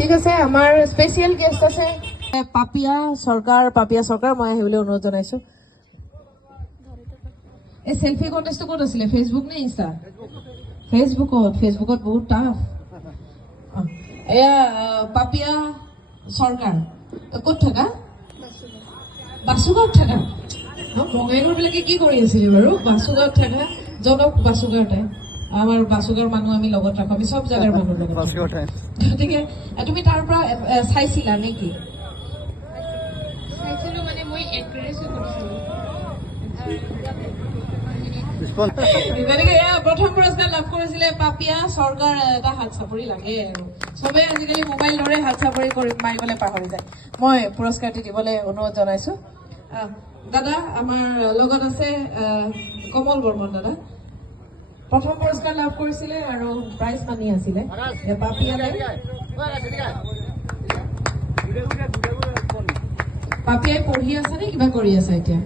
ঠিক আছে, আমাৰ স্পেচিয়েল গেষ্ট আছে পাপিয়া চৰকাৰ মই আহিবলৈ অনুৰোধ জনাইছো। এই সেলফি কণ্টেষ্টটো ক'ত আছিলে, ফেচবুক নে ইনষ্টা? ফেচবুকত বহুত টাফ। এয়া পাপিয়া চৰকাৰ, ক'ত থাকা? বাসুগাঁৱত থাকা। বঙাইগাঁও বিলাকে কি কৰি আছিলে বাৰু? বাসুগাঁৱত থাকা, জনক বাসুগাঁৱতে। আমাৰ বাসুগাঁৱৰ মানুহ আমি লগত ৰাখো, আমি চব জাগাৰ মানুহ লগত। গতিকে তুমি তাৰ পৰা চাইছিলা নেকি? গতিকে এয়া প্ৰথম পুৰস্কাৰ লাভ কৰিছিলে পাপিয়া চৰকাৰ। এটা হাত চাপৰি লাগে আৰু চবে আজিকালি মোবাইল ধৰে, হাত চাপৰি কৰি মাৰিবলৈ পাহৰি যায়। মই পুৰস্কাৰটি দিবলৈ অনুৰোধ জনাইছো। দাদা আমাৰ লগত আছে কমল বৰ্মন দাদা, প্ৰথম পুৰস্কাৰ লাভ কৰিছিলে আৰু প্ৰাইজ মানি আছিলে। পাপিয়াই পঢ়ি আছে নে কিবা কৰি আছে এতিয়া?